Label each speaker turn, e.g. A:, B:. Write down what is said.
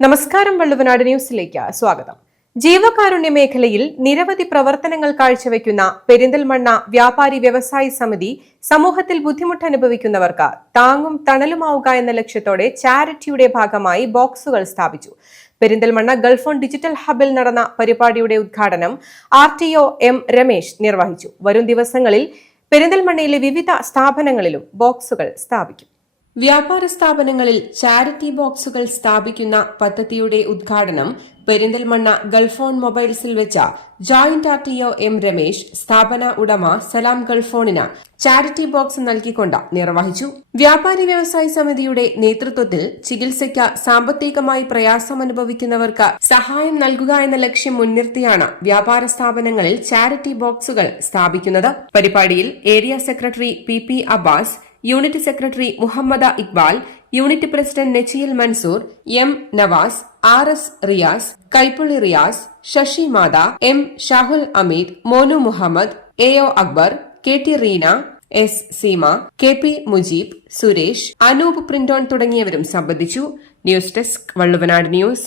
A: നമസ്കാരം വള്ളുവനാട് ന്യൂസിലേക്ക് സ്വാഗതം. ജീവകാരുണ്യ മേഖലയിൽ നിരവധി പ്രവർത്തനങ്ങൾ കാഴ്ചവെക്കുന്ന പെരിന്തൽമണ്ണ വ്യാപാരി വ്യവസായി സമിതി സമൂഹത്തിൽ ബുദ്ധിമുട്ട് അനുഭവിക്കുന്നവർക്ക് താങ്ങും തണലുമാവുക എന്ന ലക്ഷ്യത്തോടെ ചാരിറ്റിയുടെ ഭാഗമായി ബോക്സുകൾ സ്ഥാപിച്ചു. പെരിന്തൽമണ്ണ ഗൾഫ് ഓൺ ഡിജിറ്റൽ ഹബിൽ നടന്ന പരിപാടിയുടെ ഉദ്ഘാടനം R T O M Ramesh നിർവഹിച്ചു. വരും ദിവസങ്ങളിൽ പെരിന്തൽമണ്ണയിലെ വിവിധ സ്ഥാപനങ്ങളിലും ബോക്സുകൾ സ്ഥാപിക്കും. വ്യാപാര സ്ഥാപനങ്ങളിൽ ചാരിറ്റി ബോക്സുകൾ സ്ഥാപിക്കുന്ന പദ്ധതിയുടെ ഉദ്ഘാടനം പെരിന്തൽമണ്ണ ഗൾഫോൺ മൊബൈൽസിൽ വെച്ച joint R T O M Ramesh സ്ഥാപന ഉടമ സലാം ഗൾഫോണിന് ചാരിറ്റി ബോക്സ് നൽകിക്കൊണ്ട് നിർവഹിച്ചു. വ്യാപാരി വ്യവസായ സമിതിയുടെ നേതൃത്വത്തിൽ ചികിത്സയ്ക്ക് സാമ്പത്തികമായി പ്രയാസം അനുഭവിക്കുന്നവർക്ക് സഹായം നൽകുക എന്ന ലക്ഷ്യം മുൻനിർത്തിയാണ് വ്യാപാര സ്ഥാപനങ്ങളിൽ ചാരിറ്റി ബോക്സുകൾ സ്ഥാപിക്കുന്നത്. പരിപാടിയിൽ area secretary P P Abbas unit secretary Muhammad Iqbal unit president Nechiyil Mansoor M Navas R S Riyas Kaippully Riyas Sasi Matha M Shahul Hameed Monu Muhammad A O Akbar K T Reena S Seema K P Mujeeb Suresh Anoop Printon തുടങ്ങിയവരും സംബന്ധിച്ചു. News desk Valluvanad news.